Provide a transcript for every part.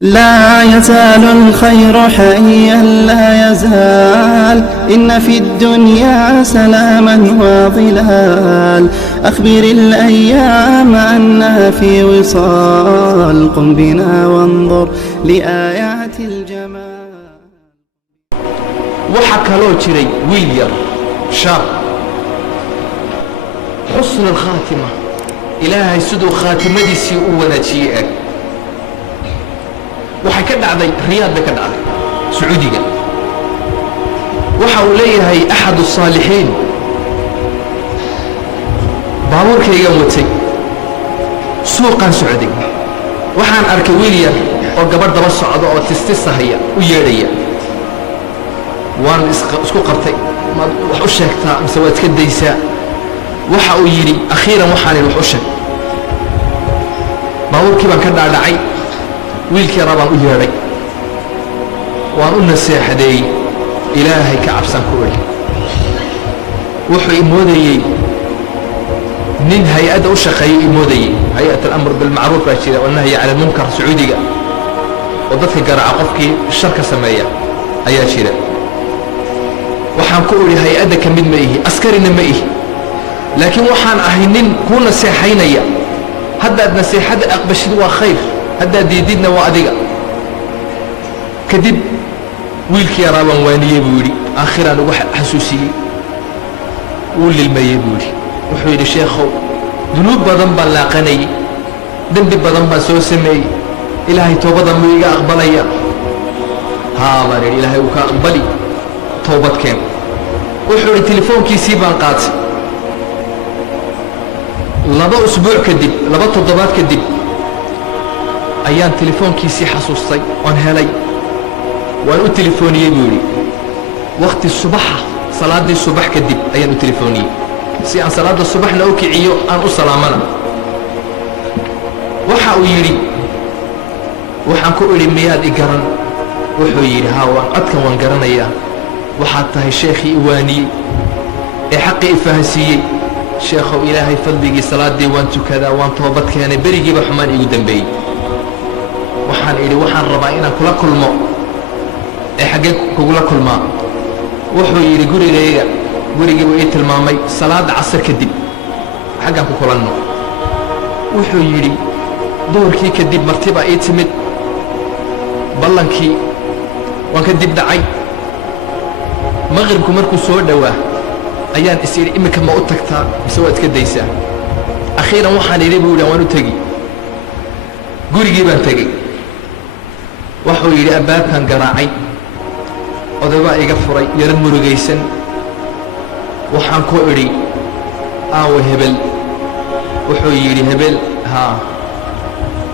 لا يزال الخير حيا لا يزال إن في الدنيا سلاما وظلال أخبر الأيام أنها في وصال قم بنا وانظر لآيات الجمال. وحكى له جري ويليام شاب حسن الخاتمة إلهي سدو خاتمتي سي ونجيئك waxay ka dhacday riyaad ka dhacday sacuudiga waxa uu leeyahay ahad as-saalihiin baaburkayga watay suuqan sacuudiga waxaan arkay William oo gabadh daba socdo oo tistisahaya u yeedhaya waan isku qabtay ma wax u sheegtaa mise waad ka daysaa waxa uu yiri akhiiran waxaan wax u sheeg baaburkii baan ka dhaadhacay wiilkii rabaan u yeedhay waan u naseexadeeyey ilaahay ka cabsan ku odhi wuxuu imoodayey nin hay-adda u shaqeeyo imoodayey hay-at alamr bilmacruuf baa jira wanahyi cala almunkar sacuudiga oo dadka garaaca qofkii sharka sameeya ayaa jira waxaan ku odhi hay-adda ka mid ma ihi askarina ma ihi laakiin waxaan ahay nin kuu naseexaynaya haddaad naseexadda aqbashid waa khayr hadda diididna waa adiga kadib wiilkii yaraaban waaniyey buu yidhi aakhiraan ugu xasuusiyey wuu lilmayey buu yidhi wuxuu yidhi sheekhow dunuub badan baan laaqanayey dembi badan baan soo sameeyey ilaahay toobadan muu iga aqbalaya haa baan yidhi ilaahay uu ka aqbali toobadkeen wuxuu yidhi telefoonkiisii baan qaatay 2 usbuuc kadib 2 toddobaad kadib ayaan telefoonkiisii xasuustay oon helay waan u telefooniyey buu yidhi waqti subaxa salaadii subax kadib ayaan u telefooniyey si aan salaada subaxna u kiciyo aan u salaamana waxa uu yidhi waxaan ku idhi miyaad i garan wuxuu yidhi haa waan codkan waan garanayaa waxaad tahay sheekhii iwaaniyey ee xaqii ifahansiiyey sheekhow ilaahay fadligii salaadii waan tukadaa waan toobad keenay berigiiba xumaan igu dambeeyey waxaan idhi waxaan rabaa inaan kula kulmo ee xaggee kugula kulmaa wuxuu yidhi gurigayga gurigii uu ii tilmaamay salaada casar kadib xaggaan ku kulanno wuxuu yidhi duhurkii kadib martibaa ii timid ballankii waan ka dib dhacay maqribku markuu soo dhowaa ayaan is idhi iminka ma u tagtaa mise waad iska daysaa akhiiran waxaan idhi buu yidhi waan u tegi gurigii baan tegey wuxuu yidhi albaabkan garaacay odaybaa iga furay yaro murugaysan waxaan ku idhi aawe hebel wuxuu yidhi hebel haa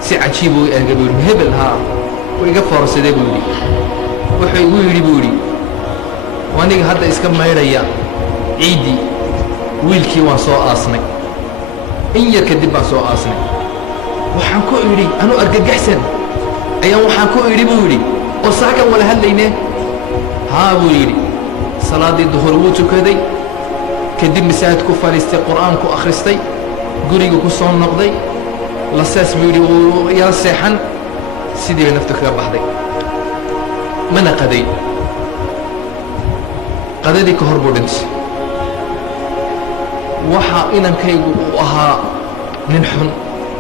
si cajiib uu eegay buu yidhi hebel haa wuu iga foorsaday buu yidhi wuxuu igu yidhi buu yidhi aniga hadda iska maydhaya ciiddii wiilkii waan soo aasnay in yar kadib baan soo aasnay waxaan ku idhi anuu argagaxsan ayaan waxaan ku idhi buu yidhi oo saakan wala hadlaynee haa buu yidhi salaadii duhur wuu tukaday kadib masaajid ku fadhiistay qur'aan ku akhristay guriga ku soo noqday lasaas buu yidhi wuu yara seexan sidii bay nafta kaga baxday mana qaday qadadii ka hor buu dhintay waxa inankaygu uu ahaa nin xun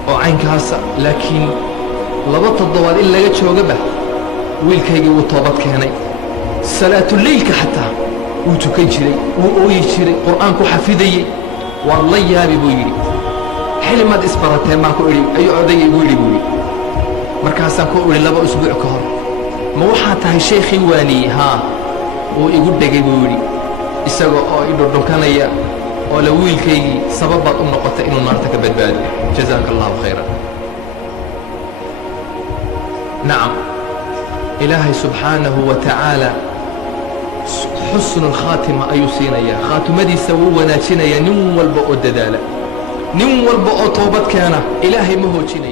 oo caynkaasa laakiin 2 toddobaad in laga joogaba wiilkaygii wuu toobad keenay salaatuleylka xataa wuu tukan jiray wuu ooyi jiray qur'aanku xafidayey waan la yaabi buu yidhi xilimaad isbarateen baan ku idhi ayuu odayga igu yidhi buu yidhi markaasaan ku idhi 2 usbuuc ka hor ma waxaa tahay sheekhii waaniyey haa wuu igu dhegay buu yidhi isaga oo i dhundhunkanaya oo la wiilkaygii sababaad u noqotay inuu naarta ka badbaado jazaaka allahu khayran نعم إلهي سبحانه وتعالى حسن الخاتمة أيسينا يا خاتمدي سووا وناتشنا يا نم والبؤ الددالة نم والبؤ طوبت كان إلهي مهوتشنا